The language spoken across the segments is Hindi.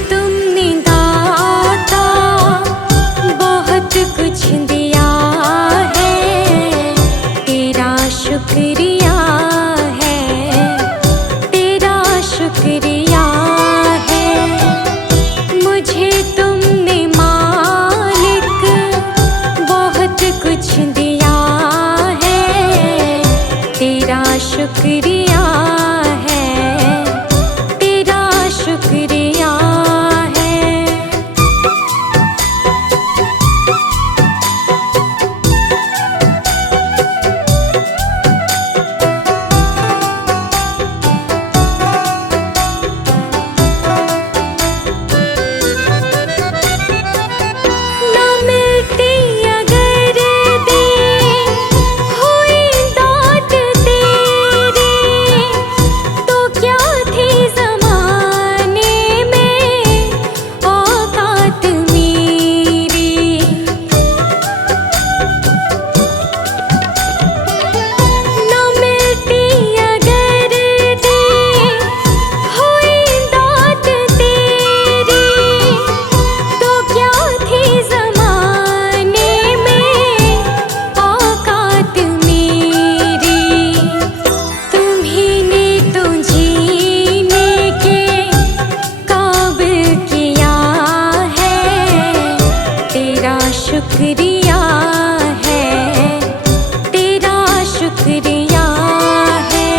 तुमने दाता बहुत कुछ दिया है, तेरा शुक्रिया है, तेरा शुक्रिया है। मुझे तुमने मालिक बहुत कुछ दिया है, तेरा शुक्रिया है, तेरा शुक्रिया है। ना मिलती अगर दी हुई दात तेरी, तो क्या थी ज़माने में औकात मेरी। ना मिलती अगर दी हुई दात तेरी, तो क्या थी ज़माने में औकात मेरी। तुम्हीं ने तो जीने के काबिल किया है, तेरा शुक्रिया है, तेरा शुक्रिया है।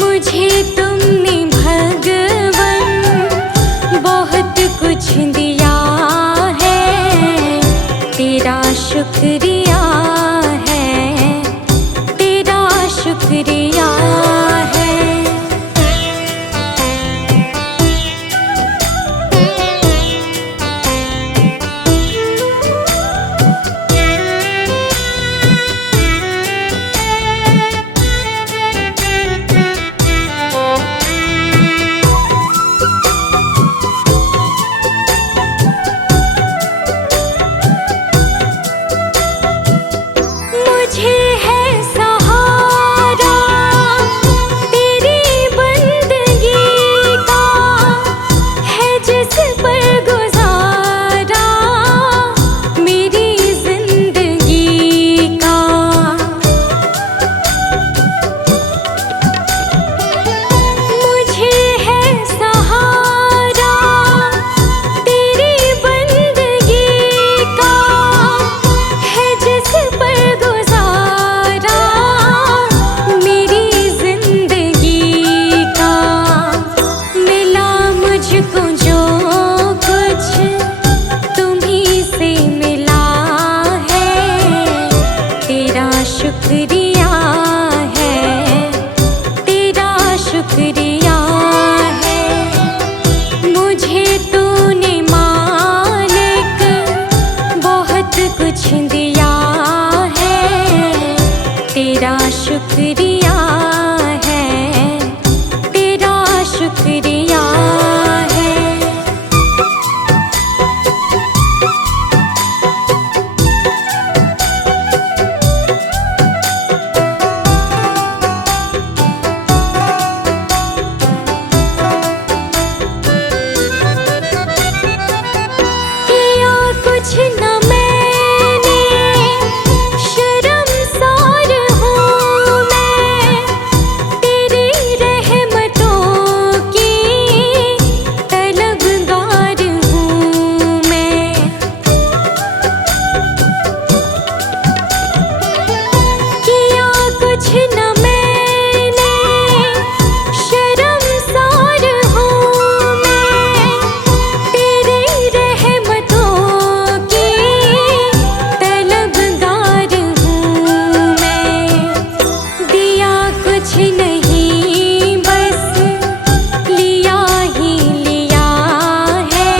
मुझे तुमने भगवन बहुत कुछ दिया है, तेरा शुक्रिया है, तेरा शुक्रिया है। मुझे है सहारा तेरी बंदगी का, है जिस पर गुजारा मेरी जिंदगी का। मुझे है सहारा तेरी बंदगी का, है जिस पर गुजारा मेरी जिंदगी का। मिला मुझको जो कुछ तुम्हीं से मिला है, तेरा शुक्रिया है, तेरा शुक्रिया है। मुझे तूने मालिक बहुत कुछ दिया है, तेरा शुक्रिया है, तेरा शुक्रिया है। किया कुछ न मैंने, शर्मसार हूँ मैं, तेरी रहमतों की तलबगार हूँ मैं। किया कुछ न मैंने, शर्मसार हूँ मैं, तेरी रहमतों की तलबगार हूँ मैं। दिया कुछ नहीं बस लिया ही लिया है,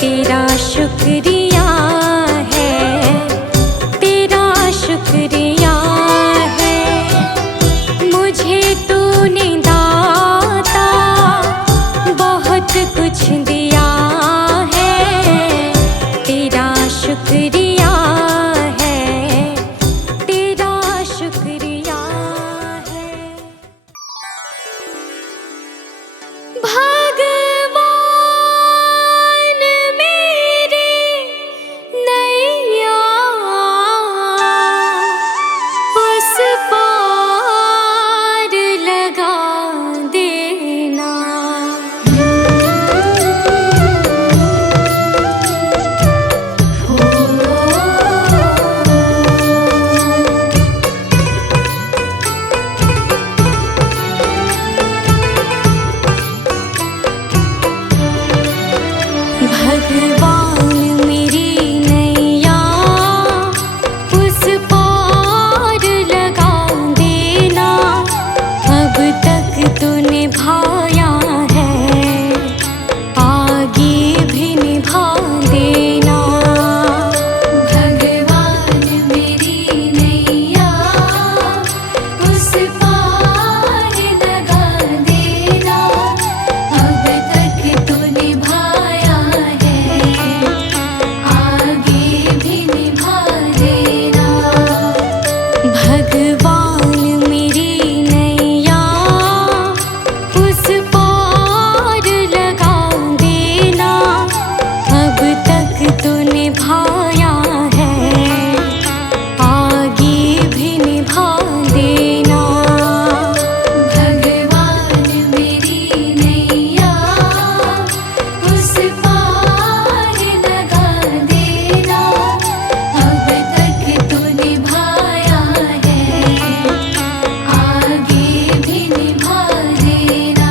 तेरा शुक्रिया है, तेरा शुक्रिया है। मुझे तूने दाता बहुत कुछ दिया है, तेरा शुक्रिया है, तेरा शुक्रिया है। भगवान निभाया है, आगे भी निभा देना। भगवान मेरी नैया उस पार लगा देना, अब तक तो निभाया है, आगे भी निभा देना। भगवान मेरी नैया उस पार लगा देना, अब तक तो निभाया है, आगे भी निभा देना। भगवान मेरी नैया उस पार लगा देना, अब तक तो निभाया है, आगे भी निभा देना।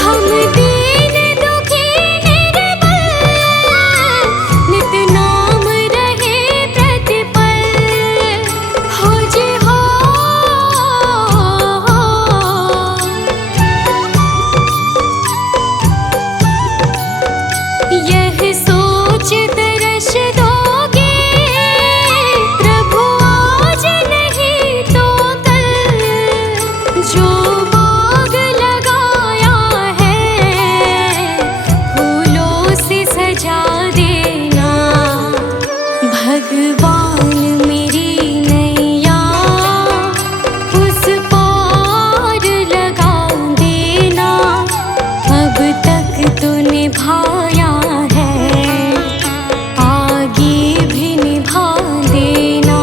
हम दीन दुखी निर्बल, नित नाम रहे प्रतिपल, हो जे हो यह सोच तरस दोगे, प्रभु आज नहीं तो कल, जो बाग लगाया है फूलों से सजा देना। भगवान मेरी नैया उस पार लगा देना, अब तक तो निभाया है, आगे भी निभा देना।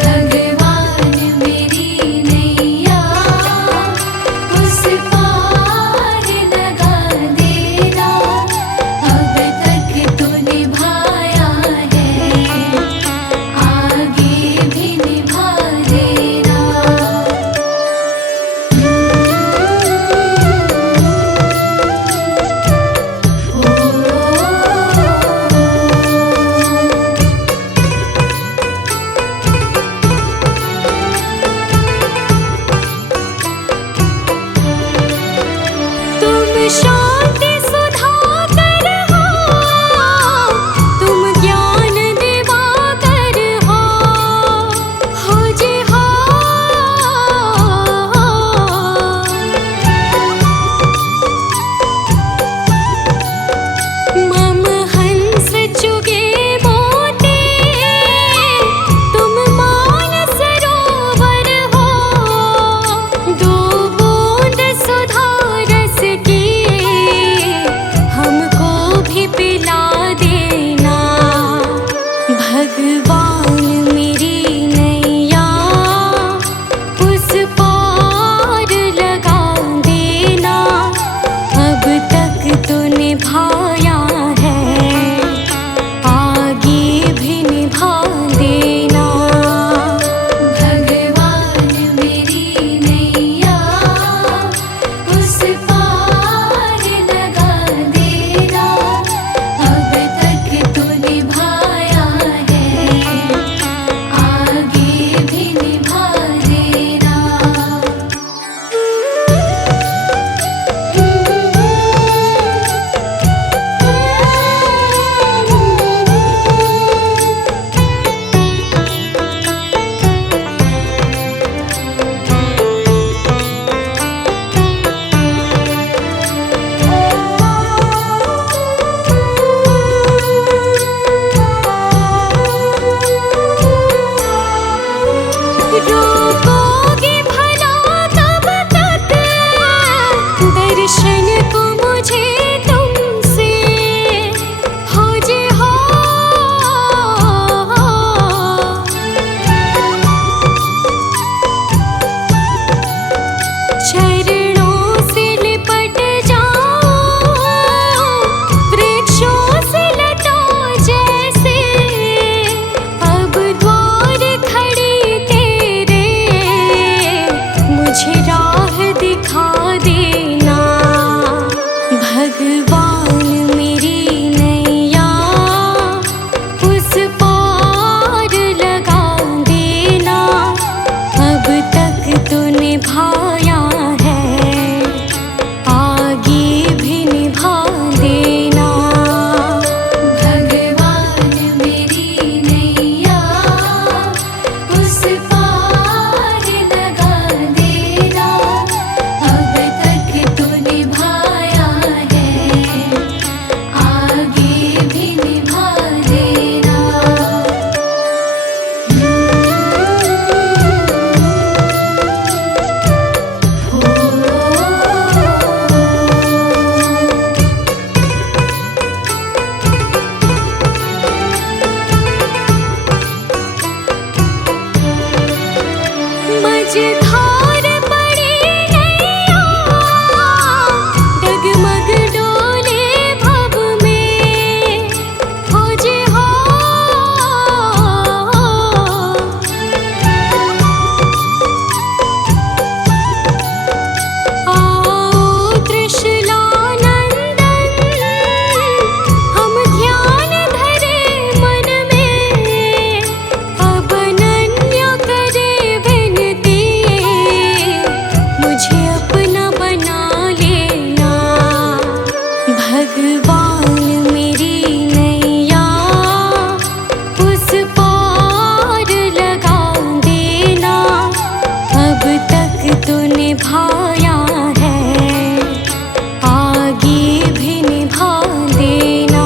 भगवान मेरी नैया उस पार लगा देना, अब तक तो निभाया है, आगे भी निभा देना। भगवान मेरी नैया उस पार लगा देना, अब तक तो निभाया है, आगे भी निभा देना। भगवान मेरी नैया उस पार लगा देना, अब तक तो निभाया है, आगे भी निभा देना। मझधार पड़ी नैया, डगमग डोले भव में, खोजे हो आओ त्रिशूलानंदन, हम ध्यान धरे मन में, अब अनन्य करे विनती, मुझे अपना बना लेना। भगवान मेरी नैया उस पार लगा देना, अब तक तो निभाया है, आगे भी निभा देना।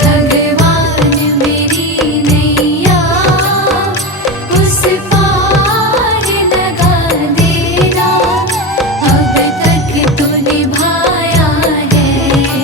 भगवान मेरी नैया उस पार लगा देना, अब तक तो निभाया है,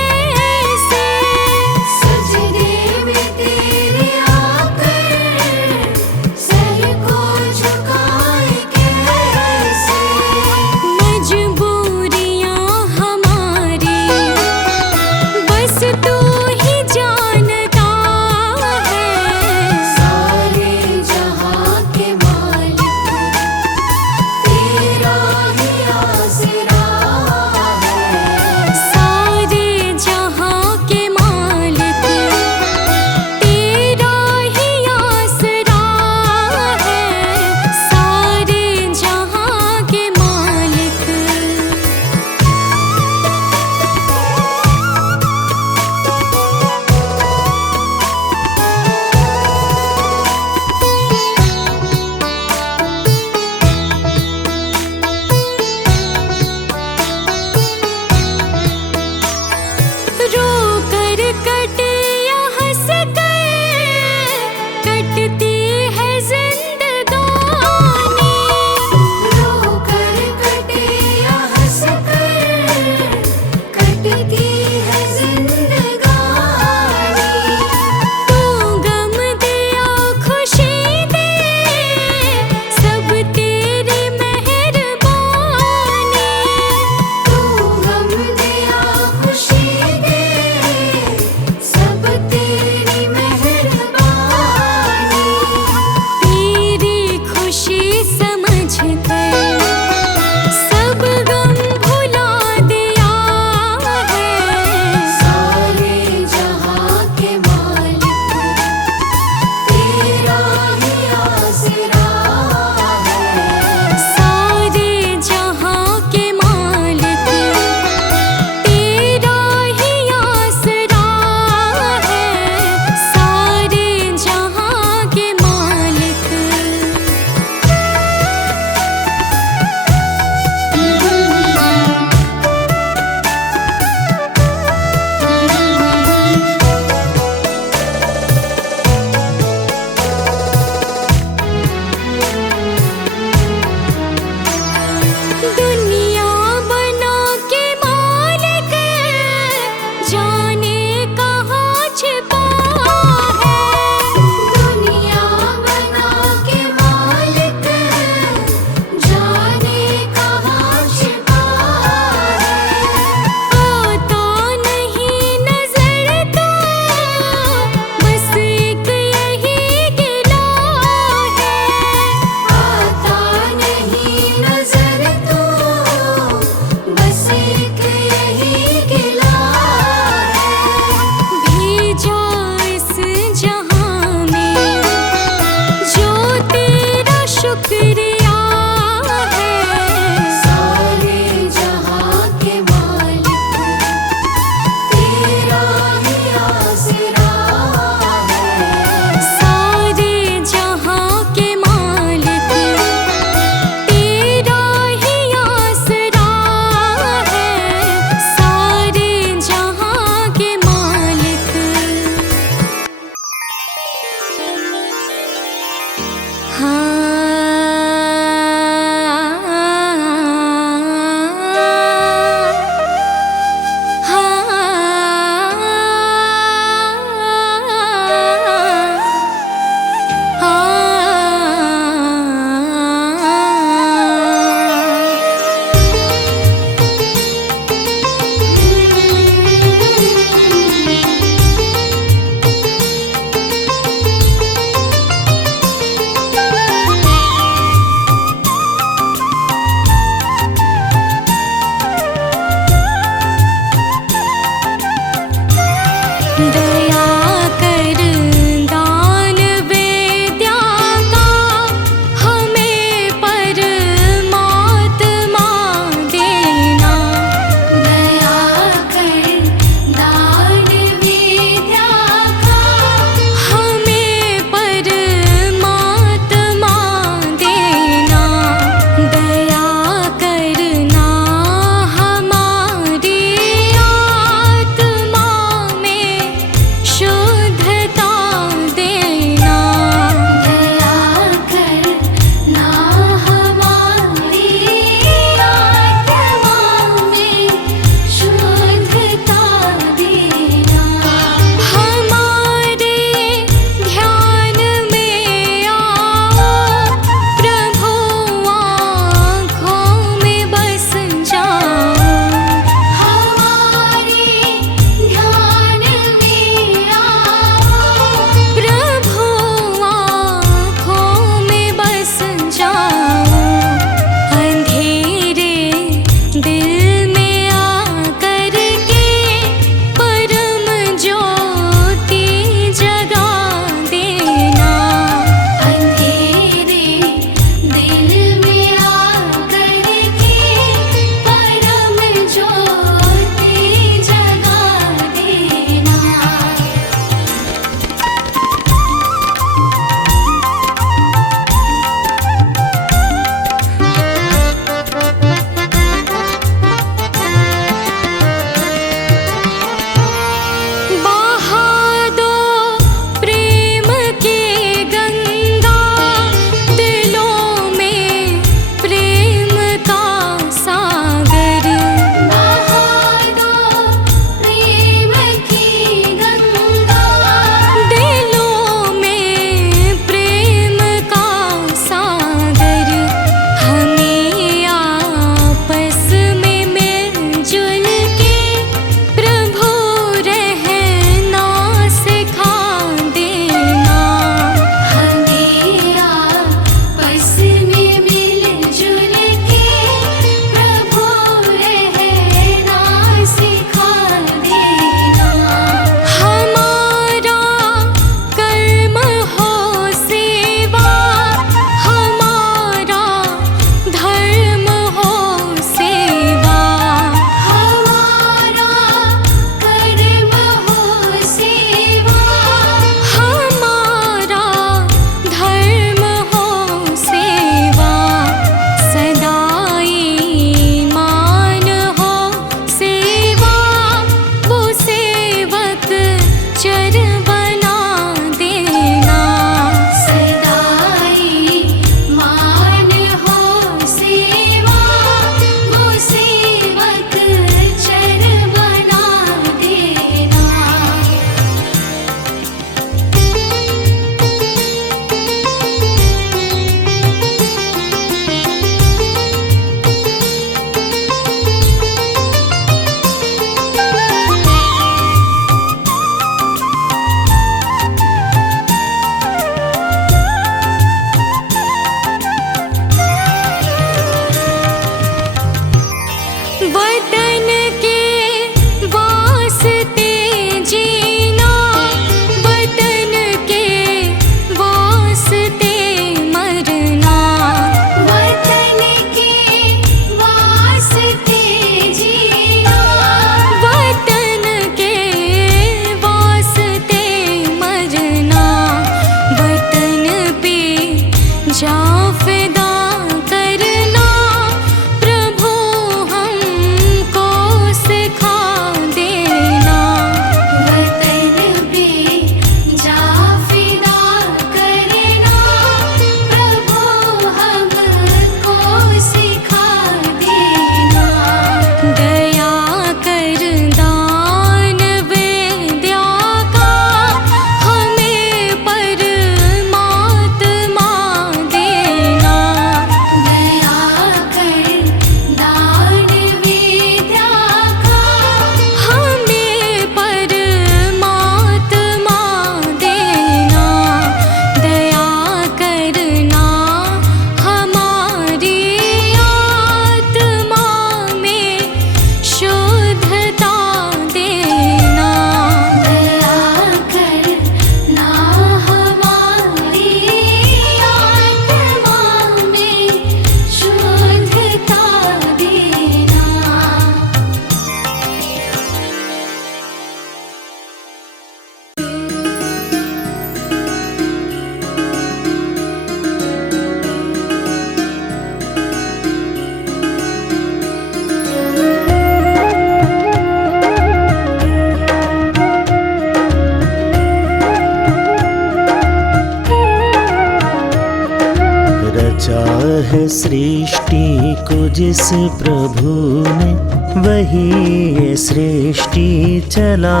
सृष्टि को जिस प्रभु ने, वही ये सृष्टि चला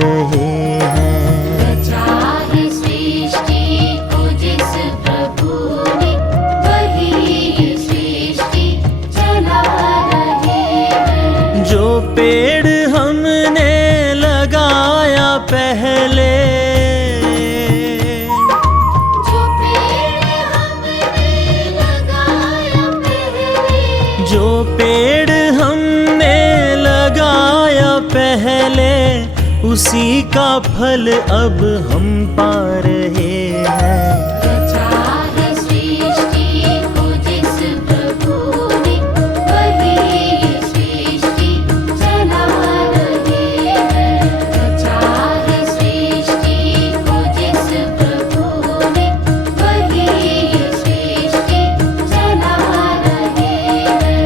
रहे हैं। रचा है सृष्टि को जिस प्रभु ने, वही ये सृष्टि चला रहे हैं। जो पेड़ हमने लगाया पहले, जो पेड़ हमने लगाया पहले, उसी का फल अब हम पा रहे हैं। रचा है सृष्टि को जिस प्रभु ने, वही ये सृष्टि चला रहे हैं। रचा है सृष्टि को जिस प्रभु ने, वही ये सृष्टि चला रहे हैं।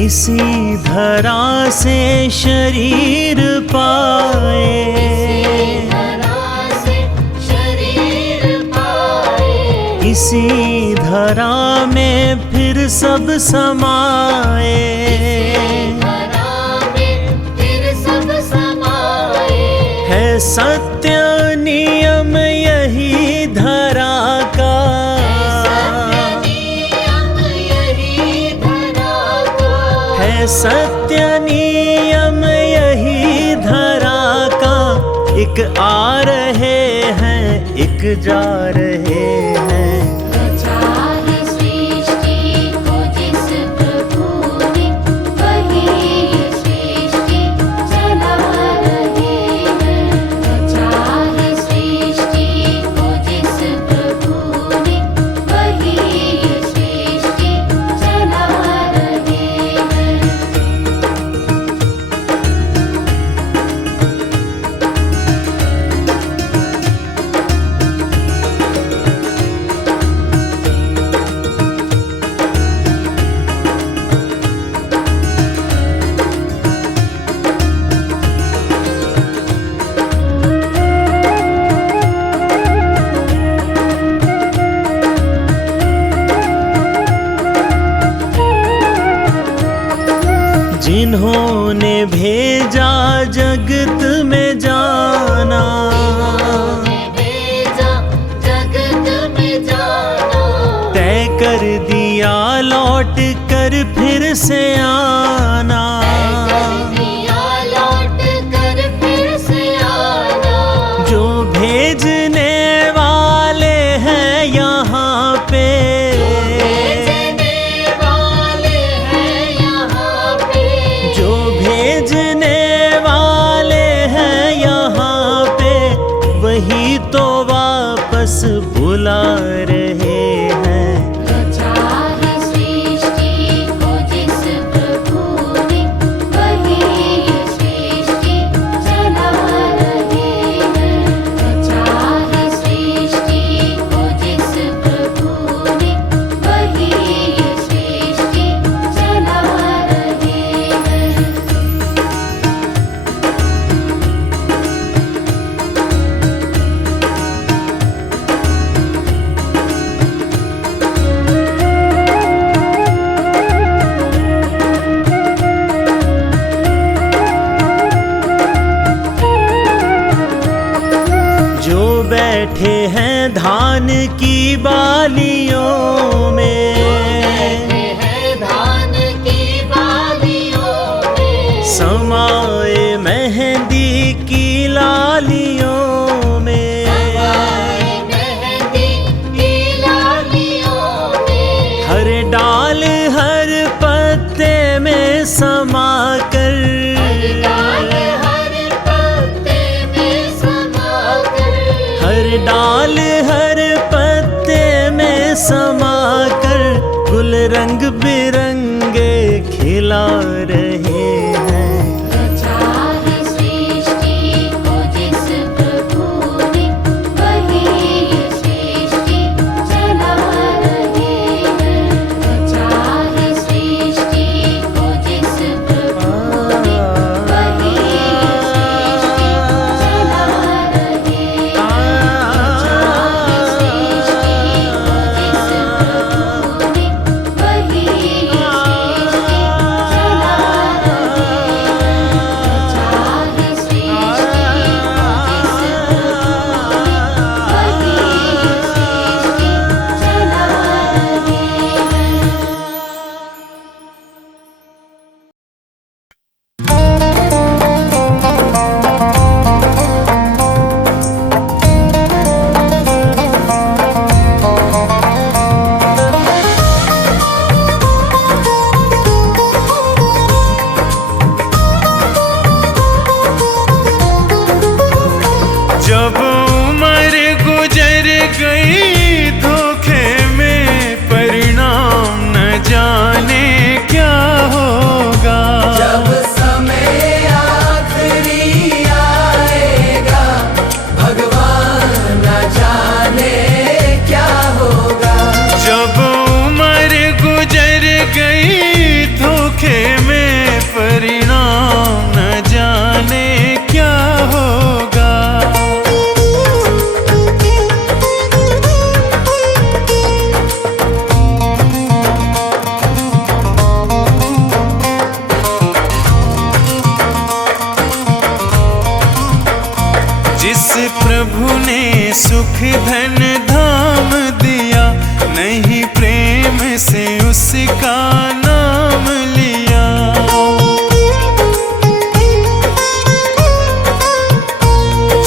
इसी धरा से शरीर पाए, इसी धरा में फिर सब समाए। है सत्य नियम यही धरा का, है सत्य नियम यही धरा का। एक आ रहे हैं, एक जा रहे हैं। रचा है सृष्टि को जिस प्रभु ने, वही ये सृष्टि चला रहे हैं। रचा है सृष्टि को जिस प्रभु ने, वही ये सृष्टि चला रहे हैं। जिन्होंने भेजा जगत में जाना, भेजा जगत में जाना। तय कर दिया लौट कर फिर से आना। दिया लौट कर फिर से आना। जो भेजने वाले हैं यहाँ पे, भेजने वाले हैं यहाँ पे। जो भेजने वाले हैं यहाँ पे, वही तो वापस बुला रहे हैं। रचा है सृष्टि को जिस प्रभु ने, वही ये सृष्टि चला रहे हैं। रचा है सृष्टि को जिस प्रभु ने, वही ये सृष्टि चला रहे हैं। जो बैठे हैं धान की बालियों में, है धान की बालियों में। समाए मेहंदी की लालियों में। मेहंदी की लालियों में। हर डाल हर पत्ते में समा कर, हर पत्ते में समा कर। हर डाल हर पत्ते में समा कर, गुल रंग बिरंगे खिला रहे हैं। रचा है सृष्टि को जिस प्रभु ने, वही प्रभु ने सुख धन धाम दिया, नहीं प्रेम से उसका नाम लिया।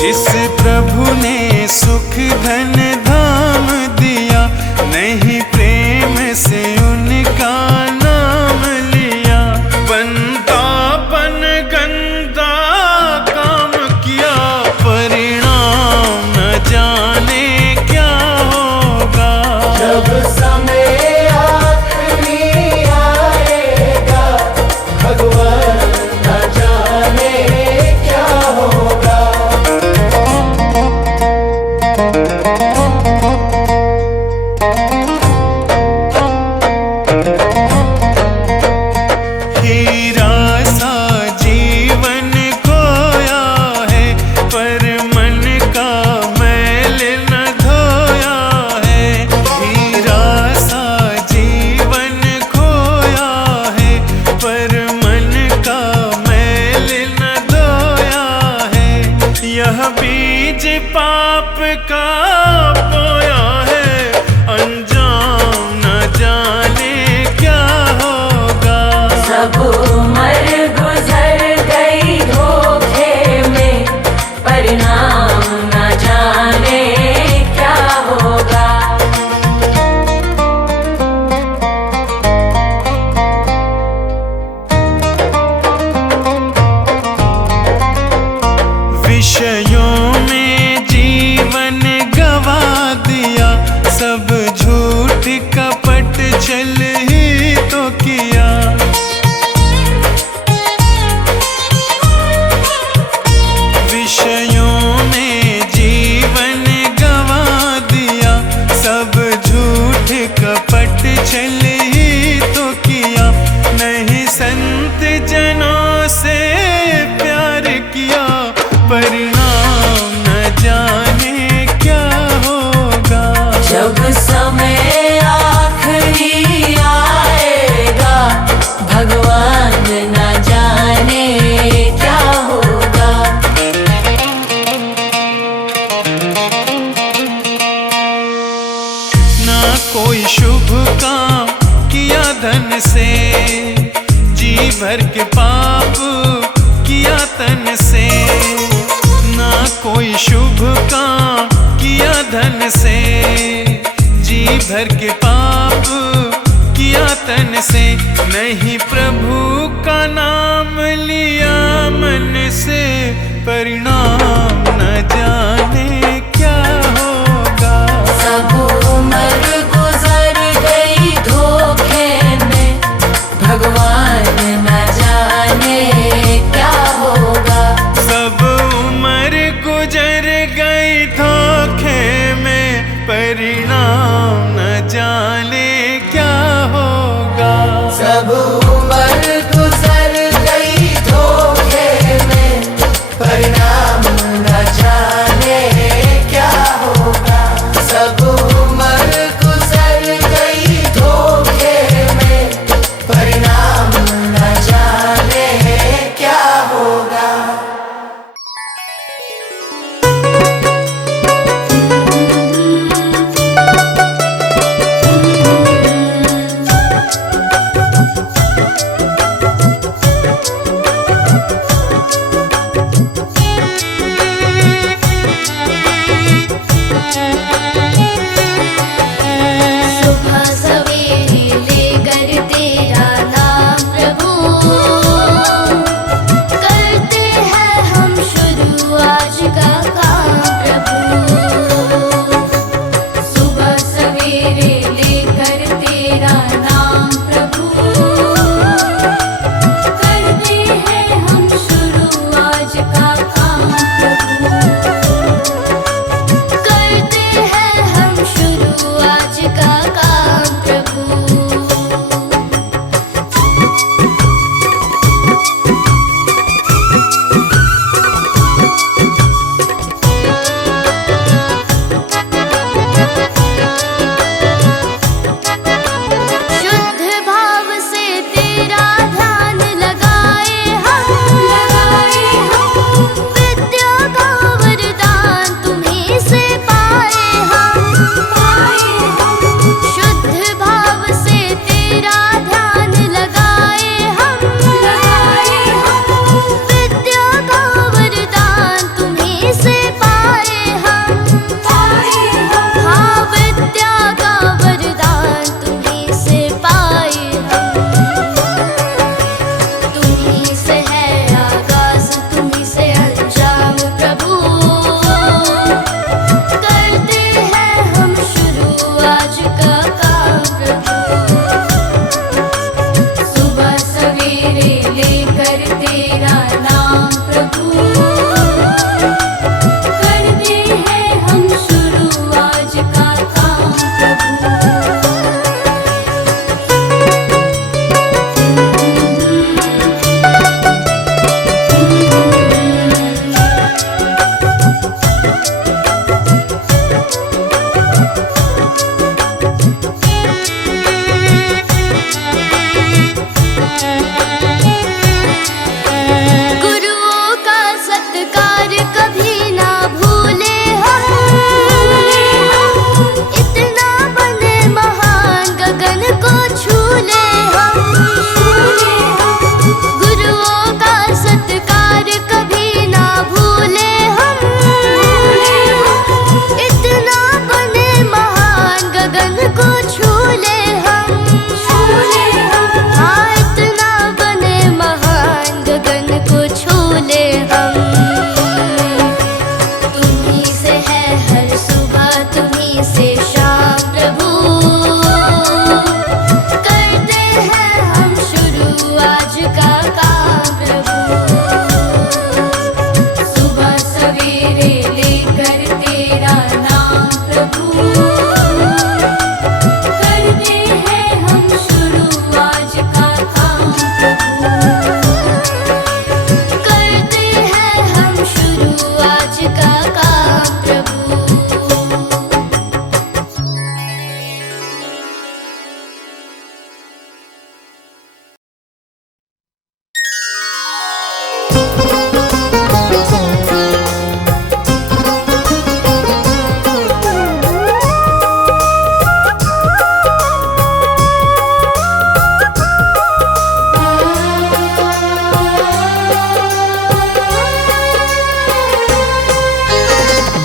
जिस प्रभु ने सुख धन धाम दिया, नहीं प्रेम से उनका नाम लिया। बंदापन गंदा काम किया, परिणाम न जाने क्या होगा। जब समय आखिरी आएगा, भगवान न जाने क्या होगा। हीरा सा जीवन खोया है, पर मन का मैल न धोया है। हीरा सा जीवन खोया है, पर मन का मैल न धोया है। यह बीज पाप का बोया है, अंजाम न जाने क्या होगा। सब उम्र गुजर गई धोखे में, परिणाम न जाने क्या होगा। विषयों में जीवन गवा दिया, सब झूठ कपट छल ही तो किया। विषयों में जीवन गवा दिया, सब झूठ कपट छल ही तो किया। नहीं संत जनों से प्यार किया, परिणाम न जाने क्या होगा। जब समय आखिरी आएगा, भगवान न जाने क्या होगा। ना कोई शुभ काम किया धन से, जी भर के पाप किया तन से। ना कोई शुभ काम किया धन से, जी भर के पाप किया तन से। नहीं प्रभु का नाम लिया मन से, परिणाम न जाने क्या होगा। सब उम्र गुजर गई धोखे में, भगवान न जाने क्या होगा। सब उम्र गुजर गई धोखे में, परिणाम न जाने क्या होगा। सब उम्र गुजर गई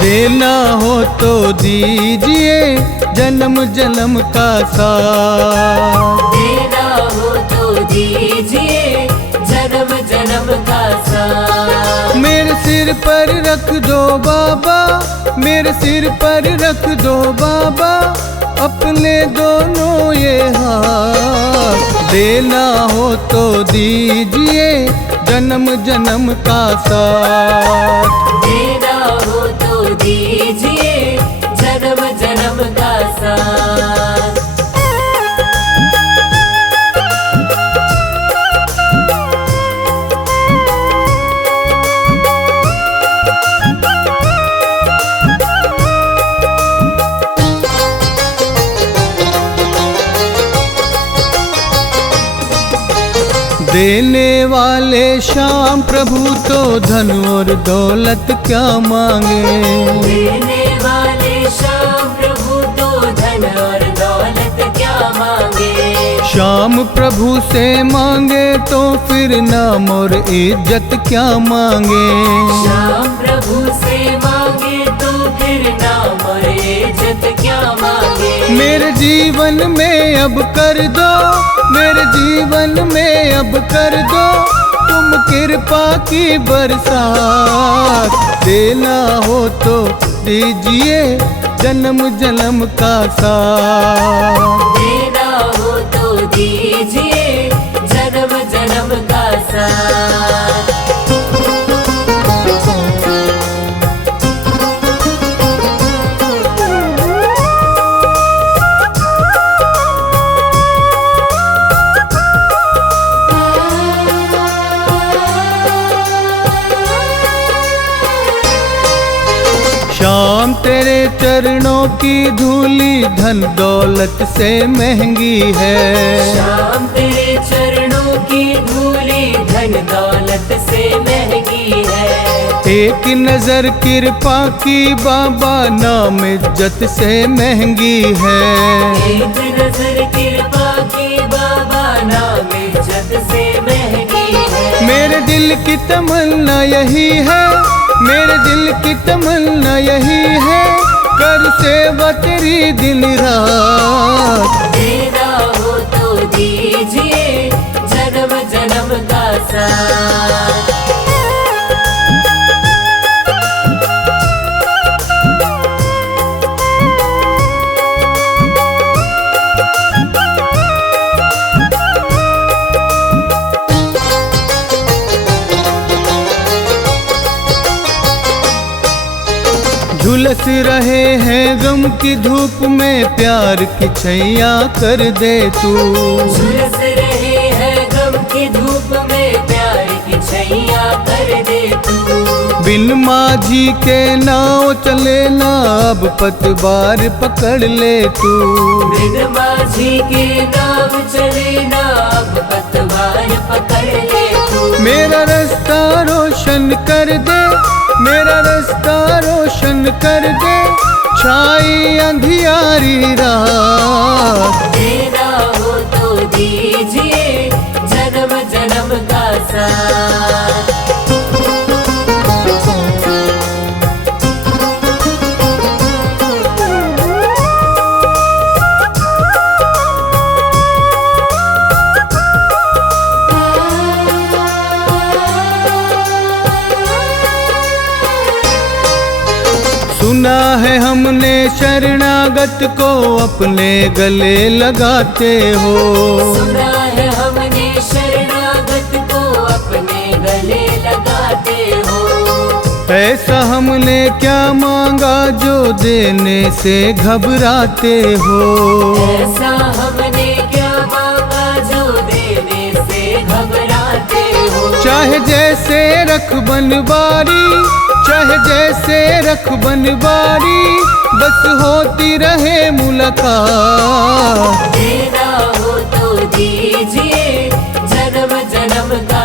देना हो तो दीजिए जन्म जन्म का साथ। देना हो तो दीजिए जन्म जन्म का साथ। मेरे सिर पर रख दो बाबा, मेरे सिर पर रख दो बाबा अपने दोनों ये हाथ। देना हो तो दीजिए जन्म जन्म का साथ। देना हो तो दीजिए जन्म जन्म का साथ। देने वाले श्याम प्रभु तो धन और दौलत क्या मांगे। देने वाले श्याम प्रभु तो धन और दौलत क्या मांगे। श्याम प्रभु से मांगे तो फिर नाम और इज्जत क्या मांगे। श्याम प्रभु से मांगे तो फिर नाम और इज्जत क्या मांगे। मेरे जीवन में अब कर दो, मेरे जीवन में अब कर दो तुम कृपा की बरसात। देना हो तो दीजिए जन्म जन्म का साथ। देना हो तो दीजिए जन्म जन्म का साथ। श्याम तेरे चरणों की धूली धन दौलत से महंगी है। श्याम तेरे चरणों की धूली धन दौलत से महंगी है। एक नजर कृपा की बाबा नाम इज्जत से महंगी है। एक नजर कृपा की बाबा नाम इज्जत से महंगी है। मेरे दिल की तमन्ना यही है, मेरे दिल की तमन्ना यही है कर सेवा तेरी दिन रात। देना हो तो दीजिए जन्म जन्म का साथ। झुलस रहे हैं गम की धूप में प्यार की छैया कर दे तू। झुलस रहे हैं गम की धूप में प्यार की छैया कर दे तू। बिन माझी के नाव चले ना अब पतवार पकड़ ले तू। बिन माझी के नाव चले ना अब पतवार पकड़ ले तू। मेरा रास्ता रोशन कर दे, मेरा रास्ता रोशन कर दे छाई अंधियारी रात। देना हो तो दीजिए जन्म जन्म का साथ। सुना है हमने शरणागत को अपने गले लगाते हो। सुना है हमने शरणागत को अपने गले लगाते हो। ऐसा हमने क्या मांगा जो देने से घबराते हो। ऐसा हमने क्या मांगा जो देने से घबराते हो। चाहे जैसे रख बनवारी, चाहे जैसे रख बनवारी बस होती रहे मुलाकात। देना हो तो दीजिए जन्म जन्म का